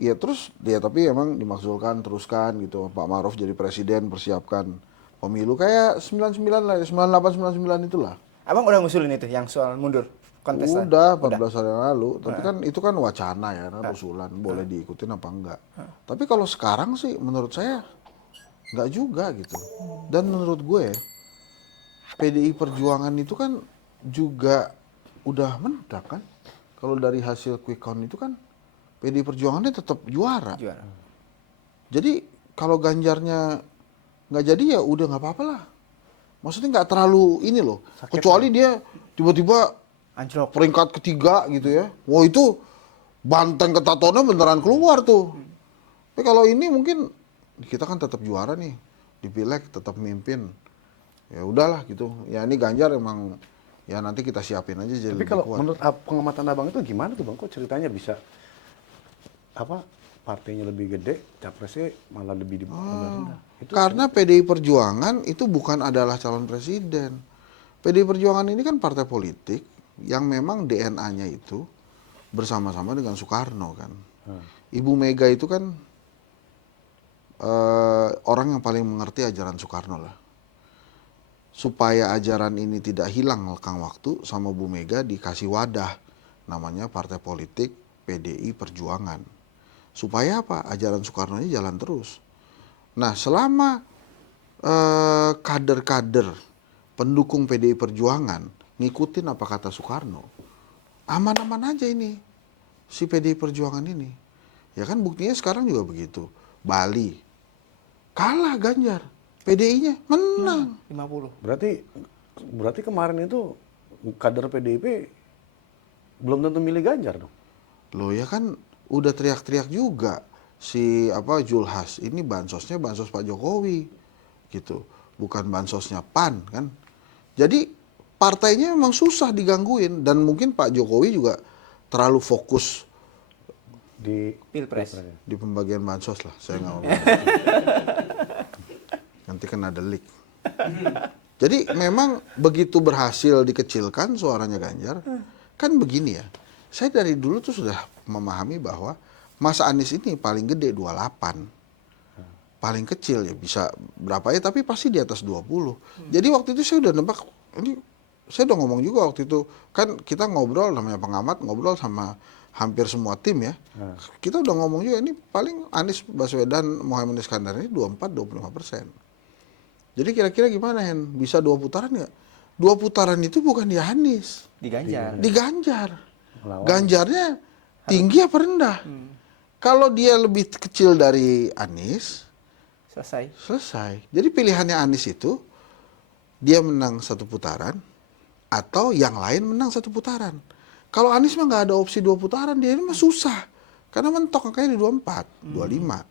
Iya terus dia tapi emang dimaksudkan teruskan gitu Pak Maruf jadi presiden persiapkan pemilu kayak 99 lah 98 99 itulah. Abang udah ngusulin itu yang soal mundur kontestan? Udah 14 hari yang lalu, tapi kan itu kan wacana ya, kan usulan boleh diikutin apa enggak. Tapi kalau sekarang sih menurut saya enggak juga gitu. Dan menurut gue PDI Perjuangan itu kan juga udah mendak kan. Kalau dari hasil quick count itu kan PDI Perjuangannya tetap juara. Juara. Jadi kalau Ganjarnya nggak jadi ya udah nggak apa-apa lah. Maksudnya nggak terlalu ini loh. Kecuali dia tiba-tiba Anjlok. peringkat ketiga gitu ya. Wah itu banteng ketatonnya beneran keluar tuh. Tapi kalau ini mungkin kita kan tetap juara nih di pileg tetap mimpin. Ya udahlah gitu. Ya ini Ganjar emang ya nanti kita siapin aja jadi Tapi lebih kalau kuat. menurut pengamatan abang itu gimana tuh bang? Kok ceritanya bisa apa partainya lebih gede, capresnya malah lebih di rendah? Itu Karena PDI Perjuangan itu bukan adalah calon presiden. PDI Perjuangan ini kan partai politik yang memang DNA-nya itu bersama-sama dengan Soekarno kan. Ibu Mega itu kan orang yang paling mengerti ajaran Soekarno lah. Supaya ajaran ini tidak hilang lekang waktu sama Bu Mega dikasih wadah namanya partai politik PDI Perjuangan. Supaya apa? Ajaran Soekarno-nya jalan terus. Nah, selama kader-kader pendukung PDI Perjuangan ngikutin apa kata Soekarno, aman-aman aja ini si PDI Perjuangan ini. Ya kan buktinya sekarang juga begitu. Bali kalah Ganjar, PDI-nya menang. 50. Berarti kemarin itu kader PDIP belum tentu milih Ganjar dong. Loh ya kan udah teriak-teriak juga si Julhas ini bansosnya bansos Pak Jokowi gitu, bukan bansosnya PAN kan. Jadi partainya memang susah digangguin dan mungkin Pak Jokowi juga terlalu fokus Di Pilpres. di pembagian bansos lah. Saya nggak mau. Nanti kan ada leak. Jadi memang begitu berhasil dikecilkan suaranya Ganjar, kan begini ya. Saya dari dulu tuh sudah memahami bahwa Mas Anies ini paling gede 28. paling kecil ya bisa berapa ya, tapi pasti di atas 20. Jadi waktu itu saya udah nebak, ini saya udah ngomong juga waktu itu, kan kita ngobrol, namanya pengamat, ngobrol sama hampir semua tim ya. Kita udah ngomong juga, ini paling Anies Baswedan, Muhaimin Iskandar ini 24-25%. Jadi kira-kira gimana Hen? Bisa 2 putaran nggak? 2 putaran itu bukan di Anies, Di Ganjar. di Ganjar. Melawan. Ganjarnya tinggi apa rendah? Kalau dia lebih kecil dari Anies, Selesai. selesai. Jadi pilihannya Anies itu, dia menang 1 putaran, atau yang lain menang 1 putaran. Kalau Anies mah nggak ada opsi 2 putaran, dia ini mah susah. Karena mentok angkanya di 24, 25.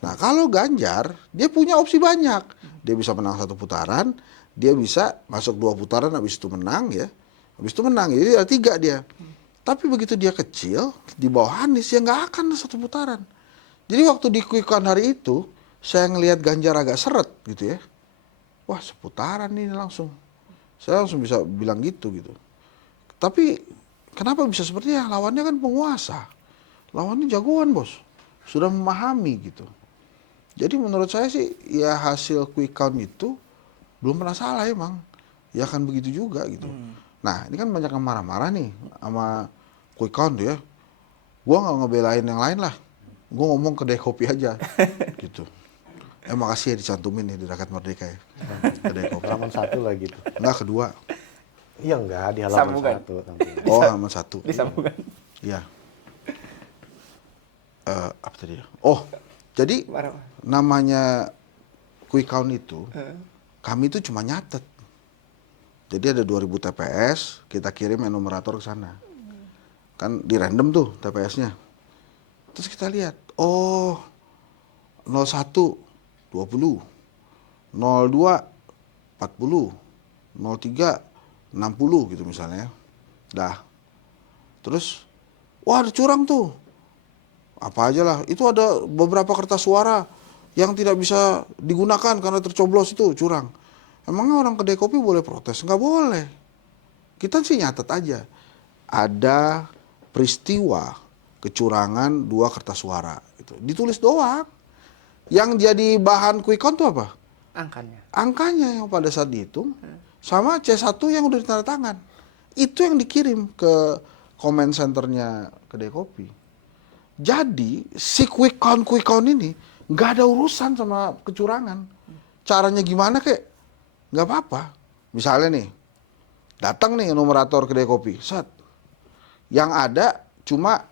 Nah kalau Ganjar, dia punya opsi banyak. Dia bisa menang 1 putaran, dia bisa masuk 2 putaran, habis itu menang ya. Habis itu menang, jadi ada 3 dia. Tapi begitu dia kecil, di bawah Anies, ya nggak akan 1 putaran. Jadi waktu di quick count hari itu, saya ngelihat Ganjar agak seret gitu ya. Wah seputaran nih langsung. Saya langsung bisa bilang gitu. Tapi kenapa bisa seperti ya? Lawannya kan penguasa. Lawannya jagoan bos. Sudah memahami gitu. Jadi menurut saya sih ya hasil quick count itu belum pernah salah emang. Ya akan begitu juga gitu. Nah ini kan banyak yang marah-marah nih sama quick count ya. Gua nggak ngebelain yang lain lah. Gua ngomong kedai kopi aja gitu. Makasih ya dicantumin nih di Rakyat Merdeka ya. Kedai kopi. Halaman 1 lah gitu. Enggak, kedua. Iya enggak, di halaman Sambungan. 1 tampilnya. Oh, halaman 1. Disambungkan. Iya. Apa tadi ya? Oh, jadi Marah. namanya quick count itu, kami itu cuma nyatet. Jadi ada 2000 TPS, kita kirim enumerator ke sana. Kan di random tuh TPS-nya. Terus kita lihat, oh 01 20, 02 40, 03 60 gitu misalnya. Dah. Terus, wah ada curang tuh. Apa aja lah, itu ada beberapa kertas suara yang tidak bisa digunakan karena tercoblos itu curang. Emangnya orang kedai kopi boleh protes? Nggak boleh. Kita sih nyatet aja. Ada peristiwa kecurangan 2 kertas suara. Gitu. Ditulis doang. Yang jadi bahan quick count itu apa? Angkanya. Angkanya yang pada saat dihitung sama C1 yang udah ditandatangan. Itu yang dikirim ke comment centernya kedai kopi. Jadi si quick count ini nggak ada urusan sama kecurangan. Caranya gimana kek? Nggak apa-apa. Misalnya nih, datang nih numerator kedai kopi, set. Yang ada cuma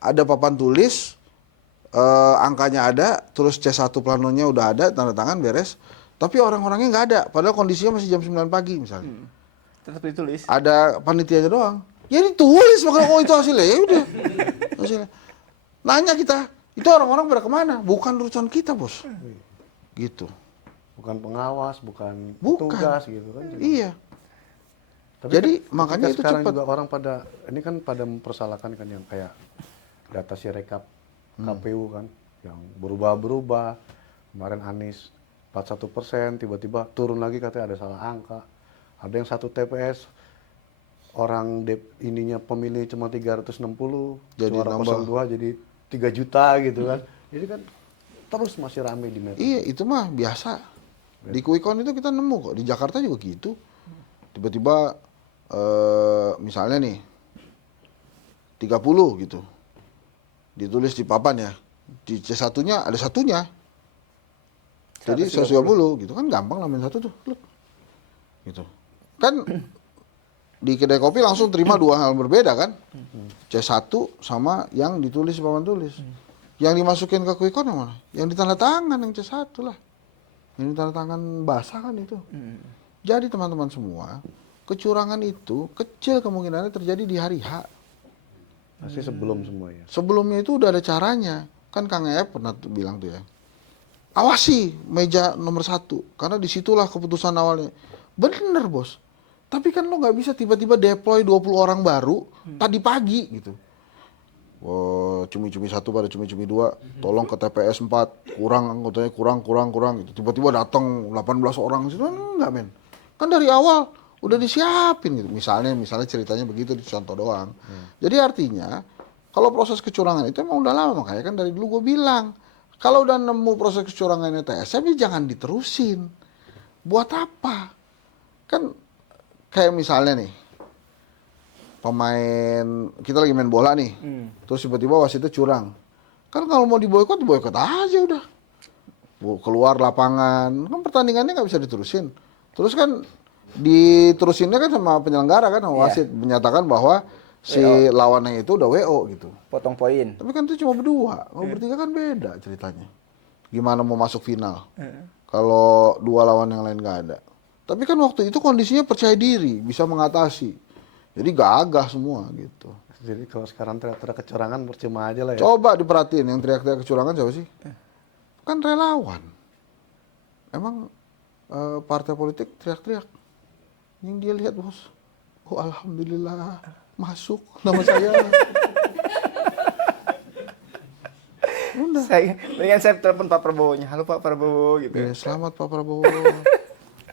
ada papan tulis, angkanya ada, terus C1 planonya udah ada, tanda tangan beres. Tapi orang-orangnya nggak ada, padahal kondisinya masih jam 9 pagi misalnya. Tetap ditulis. Ada panitianya doang. Ya ditulis, makanya oh itu hasilnya, ya udah. Hasilnya. Nanya kita, itu orang-orang pada kemana? Bukan urusan kita bos. Gitu. Bukan pengawas, bukan Bukan. petugas gitu kan. Iya. Tapi Jadi kan, makanya ketika itu sekarang cepat. juga orang pada ini kan pada mempersalahkan kan yang kayak data Sirekap KPU kan yang berubah-berubah. Kemarin Anies 41%, tiba-tiba turun lagi katanya ada salah angka. Ada yang 1 TPS orang ininya pemilih cuma 360, Jadi suara nambah. 02 jadi 3 juta gitu kan. Jadi kan terus masih ramai di medsos. Iya itu mah biasa. Di quick count itu kita nemu kok. Di Jakarta juga gitu. Tiba-tiba misalnya nih 30 gitu. Ditulis di papan ya. Di C1-nya ada satunya. Jadi 130 gitu kan gampang namain satu tuh. Look. Gitu. Kan di kedai kopi langsung terima 2 hal berbeda kan. C1 sama yang ditulis di papan tulis. Yang dimasukin ke quick count yang mana? Yang ditandatangan yang C1 lah. Yang ditandatangan basah kan itu. Jadi teman-teman semua, kecurangan itu kecil kemungkinannya terjadi di hari H. Masih sebelum semua ya. Sebelumnya itu udah ada caranya. Kan Kang Ep pernah bilang tuh ya. Awasi meja nomor 1. Karena disitulah keputusan awalnya. Bener bos. Tapi kan lo nggak bisa tiba-tiba deploy 20 orang baru tadi pagi gitu. Wah, cumi-cumi 1 pada cumi-cumi 2. Tolong ke TPS 4. Kurang anggotanya kurang gitu. Tiba-tiba datang 18 orang situ. Enggak men. Kan dari awal udah disiapin gitu. Misalnya ceritanya begitu di contoh doang. Jadi artinya kalau proses kecurangan itu emang udah lama, makanya kan dari dulu gue bilang Kalau udah nemu proses kecurangannya TSM, ya jangan diterusin. Buat apa? Kan kayak misalnya nih, pemain kita lagi main bola nih, terus tiba-tiba wasitnya curang. Kan kalau mau diboikot aja udah. Keluar lapangan, kan pertandingannya nggak bisa diterusin. Terus kan diterusinnya kan sama penyelenggara kan, sama wasit menyatakan bahwa si lawannya itu udah WO gitu. Potong poin. Tapi kan itu cuma berdua, kalau bertiga kan beda ceritanya. Gimana mau masuk final? Kalau dua lawan yang lain nggak ada. Tapi kan waktu itu kondisinya percaya diri, bisa mengatasi. Jadi gagah semua gitu. Jadi kalau sekarang teriak-teriak kecurangan percuma aja lah ya. Coba diperhatiin yang teriak-teriak kecurangan siapa sih? Kan relawan. Emang partai politik teriak-teriak. Yang dia lihat bos, oh alhamdulillah masuk nama saya. Udah. Dengan saya telepon Pak Prabowo-nya, halo Pak Prabowo gitu. Selamat Pak Prabowo.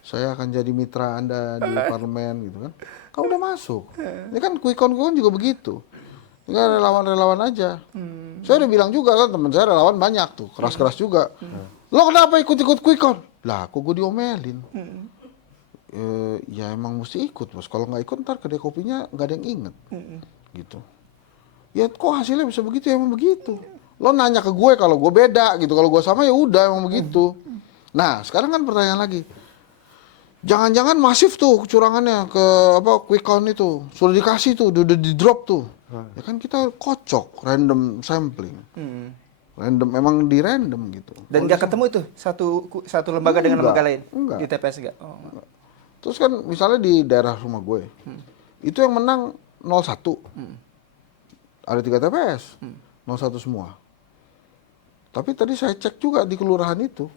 Saya akan jadi mitra Anda di parlemen gitu kan. Kau udah masuk. Ini kan kuikon juga begitu. Ini kan relawan-relawan aja. Saya udah bilang juga kan, teman saya relawan banyak tuh, keras-keras juga. Lo kenapa ikut-ikut kuikon? Lah, kok gue diomelin? Ya emang mesti ikut bos. Kalau nggak ikut ntar kedai kopinya nggak ada yang inget. Gitu. Ya kok hasilnya bisa begitu? Ya emang begitu. Lo nanya ke gue kalau gue beda gitu. Kalau gue sama ya udah emang begitu. Nah sekarang kan pertanyaan lagi. Jangan-jangan masif tuh kecurangannya ke quick count itu. Sudah dikasih tuh, udah di drop tuh. Ya kan kita kocok, random sampling. Random, emang di random gitu. Dan nggak ketemu itu satu lembaga dengan lembaga lain? Enggak. Di TPS nggak? Oh. Terus kan misalnya di daerah rumah gue, itu yang menang 01. Ada 3 TPS, 01 semua. Tapi tadi saya cek juga di kelurahan itu.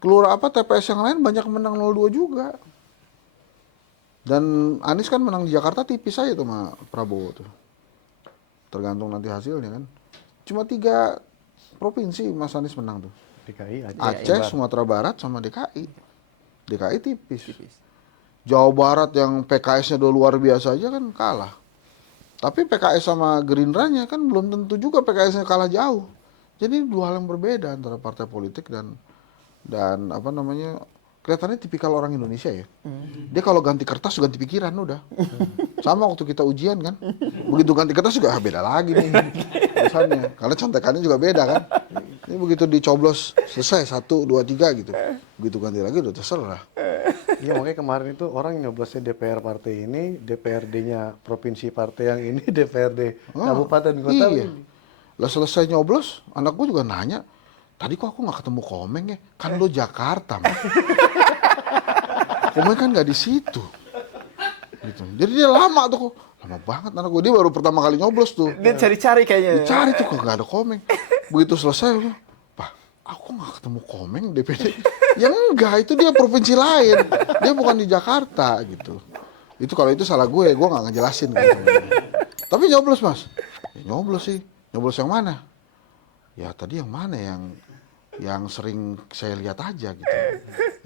TPS yang lain banyak menang 02 juga. Dan Anies kan menang di Jakarta tipis aja tuh sama Prabowo tuh. Tergantung nanti hasilnya kan. Cuma 3 provinsi Mas Anies menang tuh. DKI, Aceh, Sumatera Barat, sama DKI. DKI tipis. Jawa Barat yang PKS-nya udah luar biasa aja kan kalah. Tapi PKS sama Gerindranya kan belum tentu juga PKS-nya kalah jauh. Jadi 2 hal yang berbeda antara partai politik dan kelihatannya tipikal orang Indonesia ya. Dia kalau ganti kertas ganti pikiran udah. Sama waktu kita ujian kan. Begitu ganti kertas juga beda lagi nih tulisannya. Karena contekannya juga beda kan. Ini begitu dicoblos selesai 1, 2, 3 gitu. Begitu ganti lagi udah terserah. Iya makanya kemarin itu orang nyoblosnya DPR partai ini, DPRD-nya provinsi partai yang ini, DPRD kabupaten kota iya. ini. Lah selesai nyoblos, anak gue juga nanya, tadi kok aku nggak ketemu Komeng ya? Kan lo Jakarta, Man. Komeng kan nggak di situ. Gitu. Jadi dia lama tuh kok. Lama banget anak gue. Dia baru pertama kali nyoblos tuh. Dia cari-cari kayaknya. Dicari tuh kok nggak ada Komeng. Begitu selesai, Pak, aku nggak ketemu Komeng DPD. Ya enggak, itu dia provinsi lain. Dia bukan di Jakarta gitu. Itu kalau itu salah gue nggak ngejelasin. Gitu. Tapi nyoblos Mas. Ya, nyoblos sih. Nyoblos yang mana? Ya tadi yang mana yang sering saya lihat aja gitu.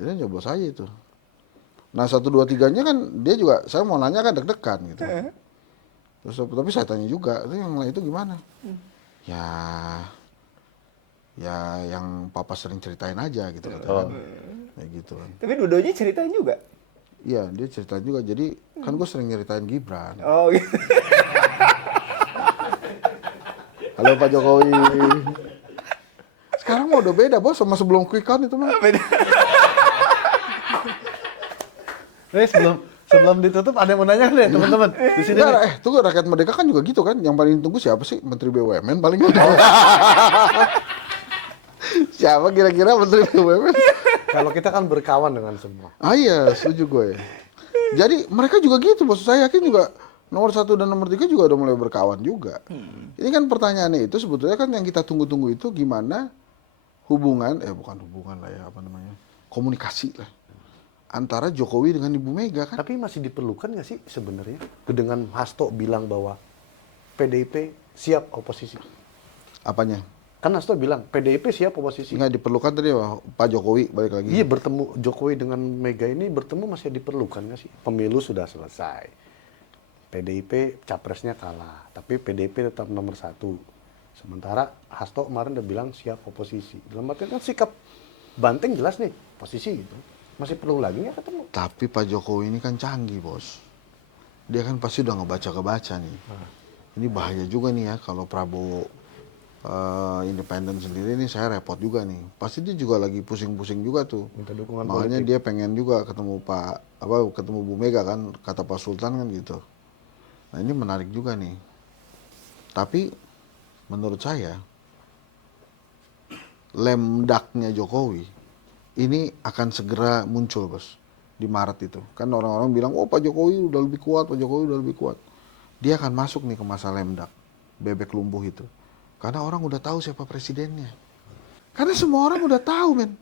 Jadi nyoblos aja itu. Nah 1, 2, 3-nya kan dia juga, saya mau nanya kan deg-degan gitu. Terus tapi saya tanya juga, itu yang lain itu gimana? Ya yang papa sering ceritain aja gitu kan. Kayak gitu kan. Tapi dua-duanya ceritain juga? Iya dia ceritain juga, jadi kan gue sering nyeritain Gibran. Oh gitu. Halo Pak Jokowi. Sekarang mau udah beda bos sama sebelum quick count itu mah. Beda. Sebelum ditutup ada yang mau nanya nih teman-teman di sini. Tunggu, Rakyat Merdeka kan juga gitu kan. Yang paling tunggu siapa sih? Menteri BUMN paling ada. Siapa kira-kira Menteri BUMN? Kalau kita kan berkawan dengan semua. Iya, setuju gue. Jadi mereka juga gitu, bos. Saya yakin juga nomor 1 dan nomor 3 juga udah mulai berkawan juga. Ini kan pertanyaannya itu sebetulnya kan yang kita tunggu-tunggu itu gimana hubungan, bukan hubungan lah ya, komunikasi lah. Antara Jokowi dengan Ibu Mega kan. Tapi masih diperlukan nggak sih sebenarnya? Dengan Hasto bilang bahwa PDIP siap oposisi. Apanya? Kan Hasto bilang PDIP siap oposisi. Nggak diperlukan tadi Pak Jokowi balik lagi. Iya, bertemu Jokowi dengan Mega ini bertemu masih diperlukan nggak sih? Pemilu sudah selesai. PDIP capresnya kalah, tapi PDIP tetap nomor 1. Sementara Hasto kemarin udah bilang siap oposisi. Dalam artian kan sikap Banteng jelas nih, posisi gitu. Masih perlu lagi nggak ketemu? Tapi Pak Jokowi ini kan canggih, Bos. Dia kan pasti udah ngebaca nih. Ini bahaya juga nih ya kalau Prabowo independen sendiri nih, saya repot juga nih. Pasti dia juga lagi pusing-pusing juga tuh. Minta dukungan Makanya politik. dia pengen juga ketemu ketemu Bu Mega kan, kata Pak Sultan kan gitu. Nah, ini menarik juga nih. Tapi menurut saya lemdaknya Jokowi ini akan segera muncul, Bos, di Maret itu. Kan orang-orang bilang, oh Pak Jokowi udah lebih kuat, Pak Jokowi udah lebih kuat. Dia akan masuk nih ke masa lemdak, bebek lumpuh itu. Karena orang udah tahu siapa presidennya. Karena semua orang udah tahu, men.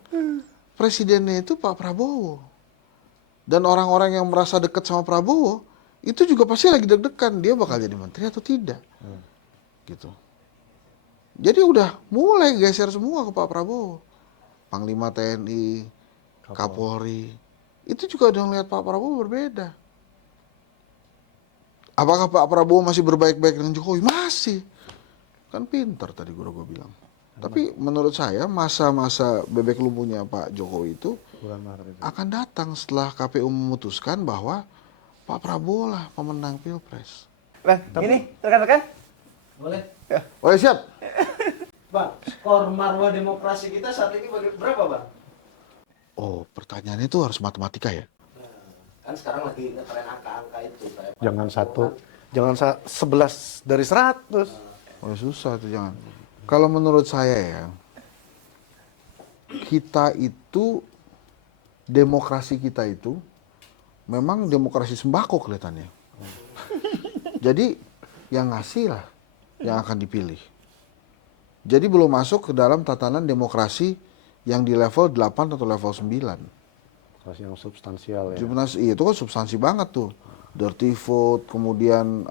Presidennya itu Pak Prabowo. Dan orang-orang yang merasa dekat sama Prabowo, itu juga pasti lagi deg-degan. Dia bakal jadi menteri atau tidak. Gitu. Jadi udah mulai geser semua ke Pak Prabowo. Panglima TNI, Kapolri. Itu juga udah ngeliat Pak Prabowo berbeda. Apakah Pak Prabowo masih berbaik-baik dengan Jokowi? Masih. Kan pintar tadi gue bilang. Tapi menurut saya masa-masa bebek lumpuhnya Pak Jokowi itu Bulan Maret itu. akan datang setelah KPU memutuskan bahwa Pak Prabowo lah pemenang Pilpres. Bang, ini rekan-rekan. Boleh. Oh siap. Bang, skor marwah demokrasi kita saat ini berapa, Bang? Oh, pertanyaannya itu harus matematika ya? Kan sekarang lagi ngetren angka-angka itu. Kayak Jangan 11 dari 100. Oh susah tuh jangan. Kalau menurut saya ya, kita itu, demokrasi kita itu, memang demokrasi sembako kelihatannya. Jadi yang ngasih lah yang akan dipilih. Jadi belum masuk ke dalam tatanan demokrasi yang di level 8 atau level 9. Kelas yang substansial ya. Iya, itu kan substansi banget tuh. Dirty vote, kemudian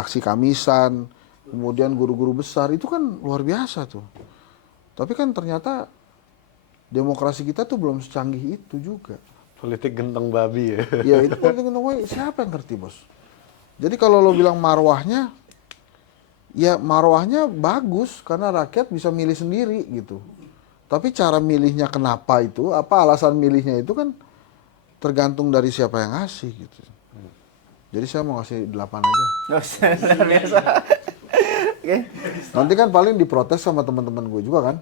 aksi kamisan, kemudian guru-guru besar, itu kan luar biasa tuh. Tapi kan ternyata demokrasi kita tuh belum secanggih itu juga. Politik gentong babi ya. Ya itu politik gentong babi, siapa yang ngerti, Bos? Jadi kalau lo bilang marwahnya, ya marwahnya bagus karena rakyat bisa milih sendiri gitu. Tapi cara milihnya kenapa itu, apa alasan milihnya itu kan tergantung dari siapa yang ngasih gitu. Jadi saya mau kasih 8 aja. Nggak usah, luar biasa. Oke. Nanti kan paling diprotes sama teman-teman gue juga kan.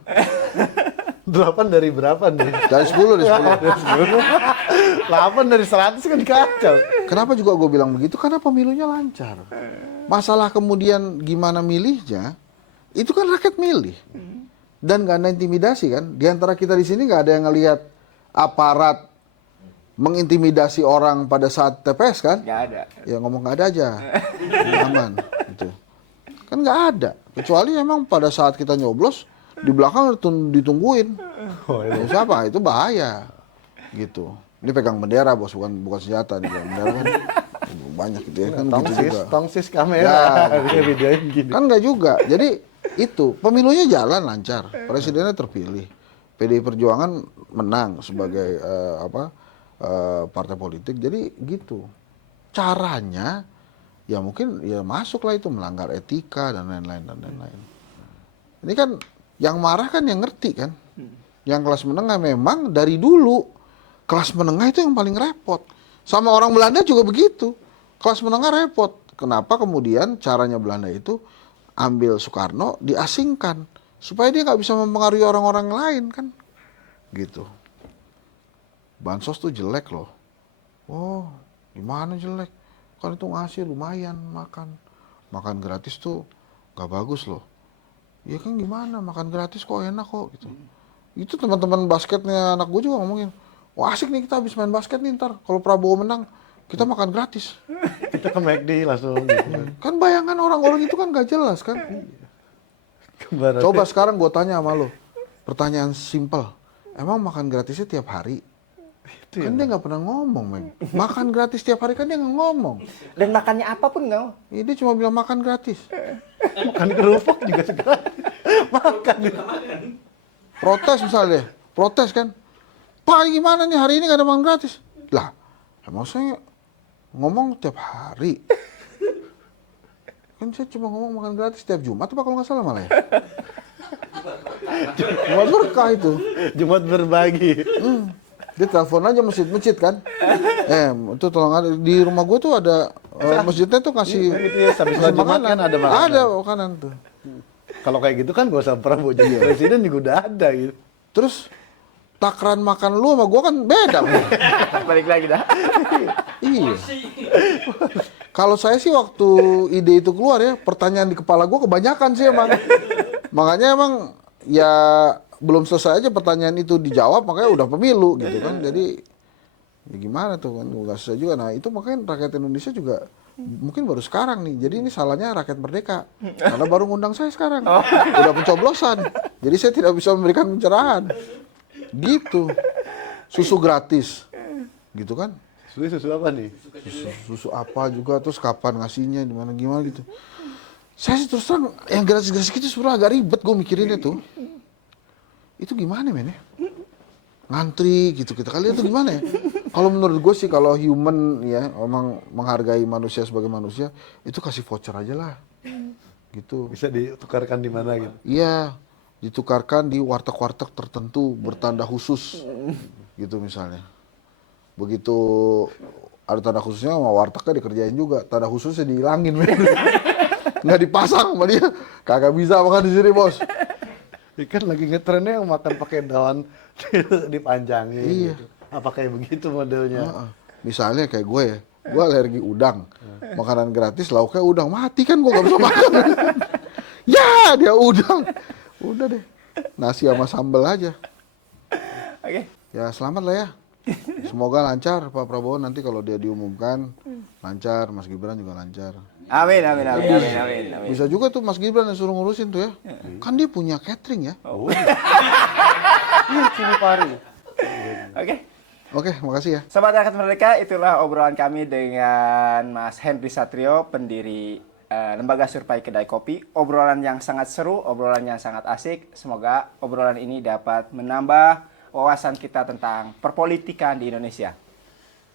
8 dari berapa nih? Dari 10, dari 10. 8 dari 100 kan kacau. Kenapa juga gue bilang begitu? Karena pemilunya lancar. Masalah kemudian gimana milihnya, itu kan rakyat milih. Dan gak ada intimidasi kan. Di antara kita di sini gak ada yang ngelihat aparat mengintimidasi orang pada saat TPS kan? Nggak ada. Ya ngomong gak ada aja. Aman. Gitu. Kan gak ada. Kecuali emang pada saat kita nyoblos, di belakang ditungguin. Ya, siapa? Itu bahaya. Gitu. Ini pegang bendera, Bos, bukan senjata nih. Bendera kan banyak gitu ya. Kan gitu juga. Tongsis kamera. Ya, Dia videoin gini. Kan nggak juga. Jadi itu pemilunya jalan lancar, presidennya terpilih, PDI Perjuangan menang sebagai partai politik. Jadi gitu. Caranya ya mungkin ya masuklah itu melanggar etika dan lain-lain dan lain-lain. Ini kan yang marah kan yang ngerti kan. Yang kelas menengah memang dari dulu kelas menengah itu yang paling repot. Sama orang Belanda juga begitu. Kelas menengah repot. Kenapa kemudian caranya Belanda itu ambil Soekarno diasingkan supaya dia nggak bisa mempengaruhi orang-orang lain kan, gitu. Bansos tuh jelek loh. Oh, gimana jelek? Kan itu ngasih lumayan makan gratis tuh nggak bagus loh. Ya kan gimana makan gratis kok enak kok gitu. Itu teman-teman basketnya anak gue juga ngomongin, wah asik nih kita habis main basket nih ntar kalau Prabowo menang kita makan gratis. Kita ke McD langsung gitu. Kan bayangan orang-orang itu kan gak jelas kan. Kembaran. Coba sekarang gue tanya sama lo, pertanyaan simpel, emang makan gratisnya tiap hari? Kan dia nggak pernah ngomong, men. Makan gratis tiap hari kan dia nggak ngomong. Dan makannya apapun nggak mau. Ini cuma bilang makan gratis. Makan kerupuk juga segala. Makan. Protes misalnya, protes kan. Pak gimana nih hari ini nggak ada makan gratis? Lah, emang saya ngomong tiap hari. Kan saya cuma ngomong makan gratis setiap Jumat apa kalau nggak salah malah ya? Jumat berkah itu. Jumat berbagi. Dia telepon aja masjid-masjid kan. Itu tolong ada di rumah gue tuh ada masjidnya tuh kasih Itu ya, habis sholat Jumat kan ada makanan. Ada makanan tuh. Kalau kayak gitu kan gak usah Prabowo jadi presiden juga udah ada gitu. Terus takaran makan lu sama gue kan beda. Balik lagi dah. Iya. Kalau saya sih waktu ide itu keluar ya, pertanyaan di kepala gue kebanyakan sih emang. Makanya emang ya belum selesai aja pertanyaan itu dijawab, makanya udah pemilu gitu kan. Jadi ya gimana tuh kan, nggak selesai juga. Nah itu makanya rakyat Indonesia juga mungkin baru sekarang nih. Jadi ini salahnya rakyat Merdeka. Karena baru ngundang saya sekarang. Udah pencoblosan. Jadi saya tidak bisa memberikan pencerahan. Gitu. Susu gratis. Gitu kan. Susu apa nih? Susu apa juga, terus kapan ngasihnya, gimana gitu. Saya sih terus terang yang gratis-gratis gitu sebenarnya agak ribet gue mikirinnya tuh. Itu gimana men ya? Ngantri gitu kita kali itu gimana ya? Kalau menurut gue sih kalau human ya memang menghargai manusia sebagai manusia, itu kasih voucher aja lah. Gitu. Bisa ditukarkan di mana gitu? Iya, ditukarkan di warteg-warteg tertentu bertanda khusus. Gitu misalnya. Begitu ada tanda khususnya sama wartegnya dikerjain juga. Tanda khususnya dihilangin men. Nggak dipasang sama dia. Kagak bisa makan di sini bos. Kan lagi ngetrennya yang makan pakai daun dipanjangin. Iya. Gitu. Apa kayak begitu modelnya? Misalnya kayak gue ya, gue alergi udang. Makanan gratis lauknya udang, mati kan gue nggak bisa makan. Ya dia udang. Udah deh, nasi sama sambal aja. Oke. Ya selamat lah ya. Semoga lancar Pak Prabowo nanti kalau dia diumumkan. Lancar, Mas Gibran juga lancar. Amin, amin, amin, amin, amin, amin. Bisa juga tuh Mas Gibran yang suruh ngurusin tuh ya. Kan dia punya catering ya. Iya, cili pari. Oke. Oke, makasih ya. Sobat Rakyat Merdeka, itulah obrolan kami dengan Mas Henry Satrio, pendiri Lembaga Survei Kedai Kopi. Obrolan yang sangat seru, obrolan yang sangat asik. Semoga obrolan ini dapat menambah wawasan kita tentang perpolitikan di Indonesia.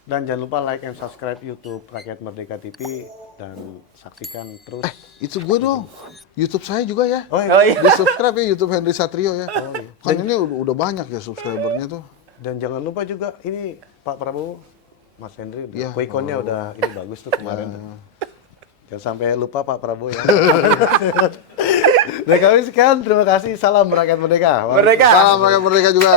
Dan jangan lupa like and subscribe YouTube Rakyat Merdeka TV dan saksikan terus. Itu gue dong. YouTube saya juga ya. Oh Oh iya. Di subscribe ya YouTube Henry Satrio ya. Kan ini udah banyak ya subscribernya tuh. Dan jangan lupa juga ini Pak Prabowo, Mas Henry, Iya, ikonnya udah ini bagus tuh kemarin. Jangan sampai lupa Pak Prabowo ya. Nah kami sekian, terima kasih. Salam Rakyat Merdeka. Merdeka. Salam rakyat merdeka juga.